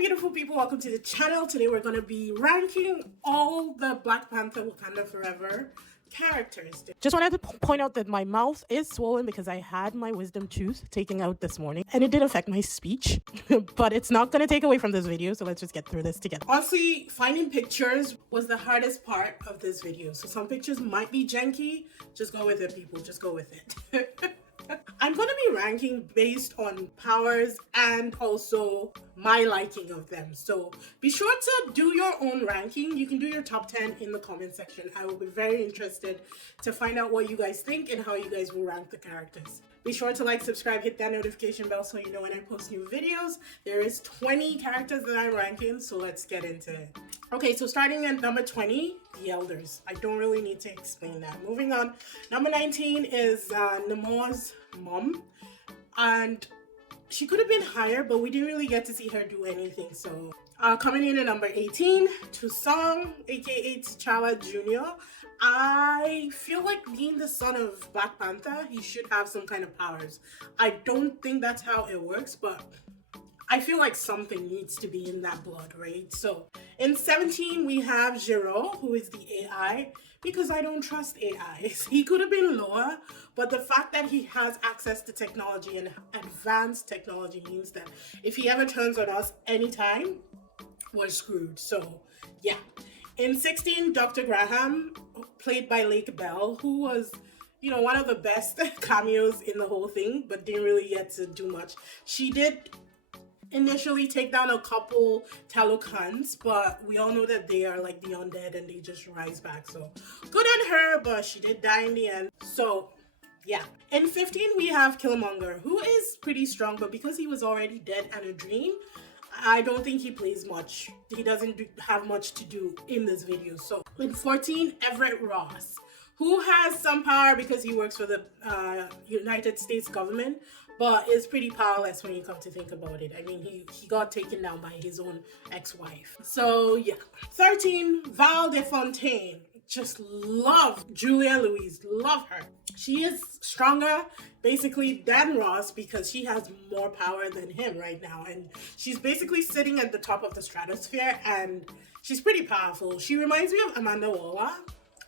beautiful people, welcome to the channel. Today we're going to be ranking all the Black Panther Wakanda Forever characters. Just wanted to point out that my mouth is swollen because I had my wisdom tooth taken out this morning and it did affect my speech, but it's not going to take away from this video, so let's just get through this together. Honestly, finding pictures was the hardest part of this video, so some pictures might be janky. Just go with it, people, just go with it. I'm going to be ranking based on powers and also my liking of them. So be sure to do your own ranking. You can do your top 10 in the comment section. I will be very interested to find out what you guys think and how you guys will rank the characters. Be sure to like, subscribe, hit that notification bell so you know when I post new videos. There is 20 characters that I'm ranking, so let's get into it. Okay, so starting at number 20, the Elders. I don't really need to explain that. Moving on, number 19 is Namor's mom, and she could have been higher, but we didn't really get to see her do anything. So coming in at number 18, Tusong, aka T'Challa Jr. I feel like being the son of Black Panther, he should have some kind of powers. I don't think that's how it works, but I feel like something needs to be in that blood, right? So in 17, we have Jiro, who is the AI, because I don't trust AIs. He could have been lower, but the fact that he has access to technology and advanced technology means that if he ever turns on us anytime, we're screwed. So yeah. In 16, Dr. Graham, played by Lake Bell, who was, you know, one of the best cameos in the whole thing, but didn't really get to do much. She did initially take down a couple Talokans, but we all know that they are like the undead and they just rise back. So good on her, but she did die in the end. So yeah. In 15, we have Killmonger, who is pretty strong, but because he was already dead and a dream, I don't think he plays much. He doesn't have much to do in this video. So in 14, Everett Ross, who has some power because he works for the United States government, but is pretty powerless when you come to think about it. I mean, he got taken down by his own ex-wife. So yeah. 13, Val de Fontaine. Just love Julia Louise, love her. She is stronger basically than Ross because she has more power than him right now, and she's basically sitting at the top of the stratosphere and she's pretty powerful. She reminds me of Amanda Waller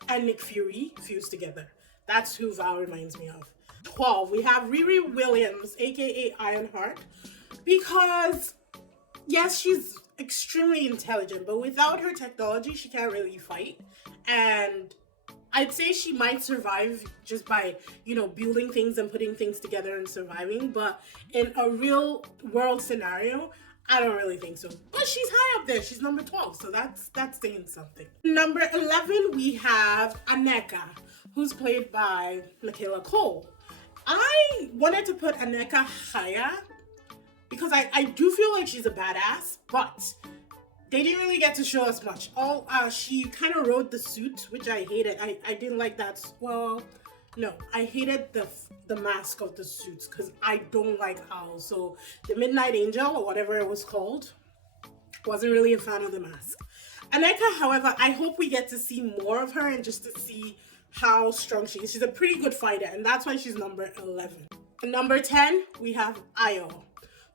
and Nick Fury fused together. That's who Val reminds me of. 12, we have Riri Williams, aka Ironheart, because yes, she's extremely intelligent, but without her technology, she can't really fight. And I'd say she might survive just by, you know, building things and putting things together and surviving. But in a real world scenario, I don't really think so. But she's high up there. She's number 12, so that's saying something. Number 11, we have Aneka, who's played by Michaela Cole. I wanted to put Aneka higher because I do feel like she's a badass, but they didn't really get to show us much. She kind of rode the suit, which I hated. I didn't like that. Well, no, I hated the mask of the suits because I don't like owls. So the Midnight Angel, or whatever it was called, wasn't really a fan of the mask. Aneka, however, I hope we get to see more of her and just to see how strong she is. She's a pretty good fighter, and that's why she's number 11. And number 10, we have Ayo,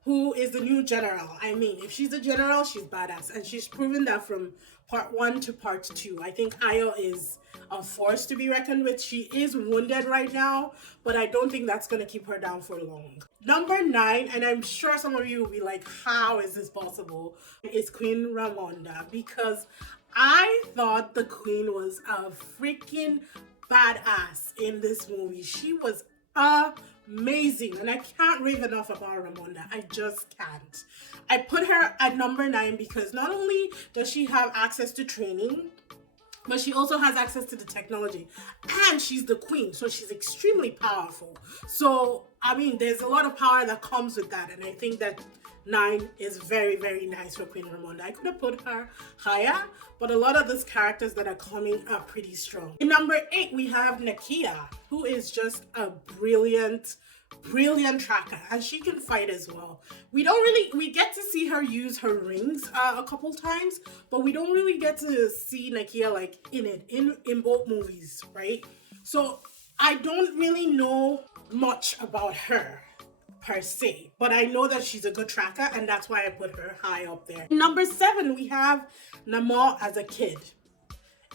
who is the new general. I mean, if she's a general, she's badass. And she's proven that from part 1 to part 2. I think Ayo is a force to be reckoned with. She is wounded right now, but I don't think that's going to keep her down for long. Number 9, and I'm sure some of you will be like, how is this possible? Is Queen Ramonda, because I thought the Queen was a freaking badass in this movie. She was amazing, and I can't rave enough about Ramonda. I just can't. I put her at number 9 because not only does she have access to training, but she also has access to the technology, and she's the queen, so she's extremely powerful. So I mean, there's a lot of power that comes with that, and I think that 9 is very, very nice for Queen Ramonda. I could have put her higher, but a lot of these characters that are coming are pretty strong. In number 8, we have Nakia, who is just a brilliant tracker, and she can fight as well. We get to see her use her rings a couple times, but we don't really get to see Nakia like in both movies, right? So I don't really know much about her. per se, but I know that she's a good tracker, and that's why I put her high up there. Number 7, we have Namor as a kid.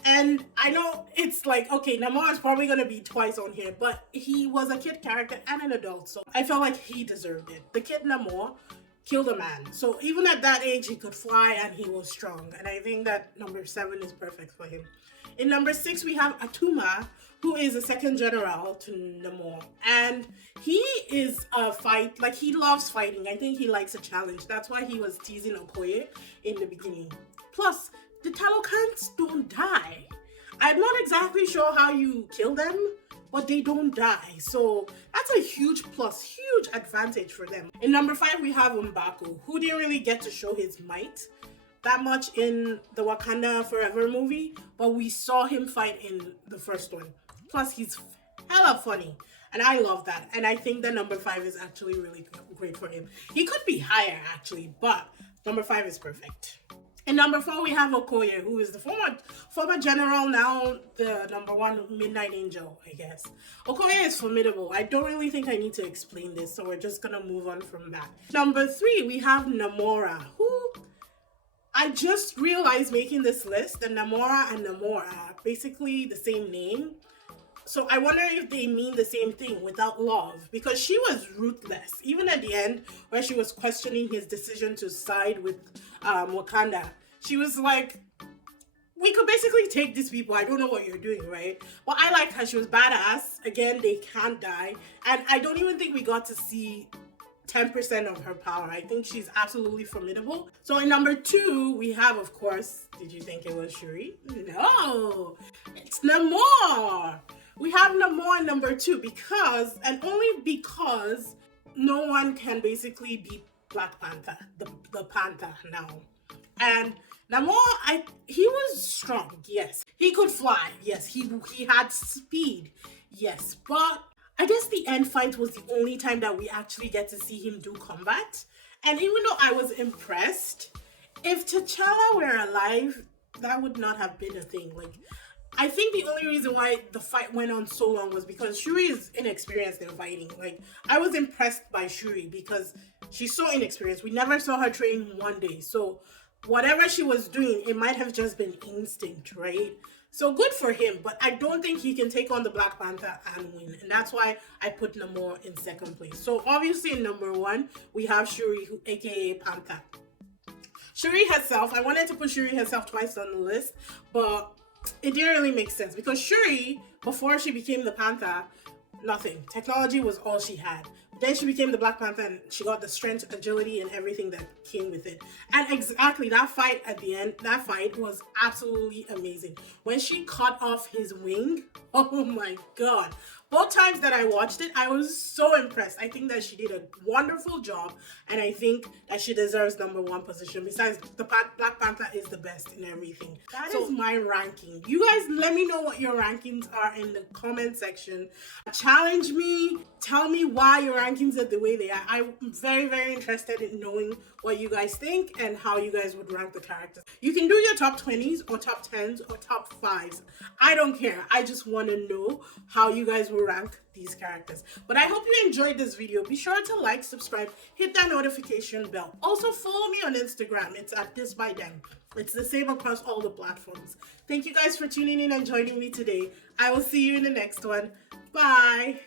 And I know it's like, okay, Namor is probably going to be twice on here, but he was a kid character and an adult, so I felt like he deserved it. The kid Namor killed a man, so even at that age, he could fly and he was strong, and I think that number 7 is perfect for him. In number 6, we have Atuma, who is a second general to Namor, and he is a fight, like he loves fighting. I think he likes a challenge. That's why he was teasing Okoye in the beginning. Plus, the Talokans don't die. I'm not exactly sure how you kill them, but they don't die. So that's a huge plus, huge advantage for them. In number 5, we have M'Baku, who didn't really get to show his might that much in the Wakanda Forever movie, but we saw him fight in the first one. Plus, he's hella funny, and I love that. And I think that number 5 is actually really great for him. He could be higher, actually, but number 5 is perfect. In number 4, we have Okoye, who is the former general, now the number 1 Midnight Angel, I guess. Okoye is formidable. I don't really think I need to explain this, so we're just gonna move on from that. Number 3, we have Namora, who I just realized making this list that Namora and Namora are basically the same name. So I wonder if they mean the same thing without love, because she was ruthless. Even at the end, where she was questioning his decision to side with Wakanda, she was like, we could basically take these people. I don't know what you're doing, right? But I liked her. She was badass. Again, they can't die. And I don't even think we got to see 10% of her power. I think she's absolutely formidable. So in number 2, we have, of course, did you think it was Shuri? No, it's Namor. We have Namor in number 2 because, and only because, no one can basically beat Black Panther, the Panther now. And Namor, he was strong, yes. He could fly, yes. He had speed, yes. But I guess the end fight was the only time that we actually get to see him do combat. And even though I was impressed, if T'Challa were alive, that would not have been a thing. Like, I think the only reason why the fight went on so long was because Shuri is inexperienced in fighting. Like, I was impressed by Shuri because she's so inexperienced. We never saw her train one day. So whatever she was doing, it might have just been instinct, right? So good for him, but I don't think he can take on the Black Panther and win. And that's why I put Namor in second place. So obviously in number 1, we have Shuri, aka Panther. Shuri herself, I wanted to put Shuri herself twice on the list, but it didn't really make sense because Shuri, before she became the Panther, nothing. Technology was all she had. Then she became the Black Panther and she got the strength, agility, and everything that came with it. And exactly, that fight at the end, that fight was absolutely amazing. When she cut off his wing, oh my god. Both times that I watched it, I was so impressed. I think that she did a wonderful job, and I think that she deserves number 1 position. Besides, the Black Panther is the best in everything. That is my ranking. You guys, let me know what your rankings are in the comment section. Challenge me. Tell me why your rankings are the way they are. I'm very, very interested in knowing what you guys think and how you guys would rank the characters. You can do your top 20s or top 10s or top 5s. I don't care. I just want to know how you guys will rank these characters. But I hope you enjoyed this video. Be sure to like, subscribe, hit that notification bell. Also follow me on Instagram. It's at Disbydem. It's the same across all the platforms. Thank you guys for tuning in and joining me today. I will see you in the next one. Bye.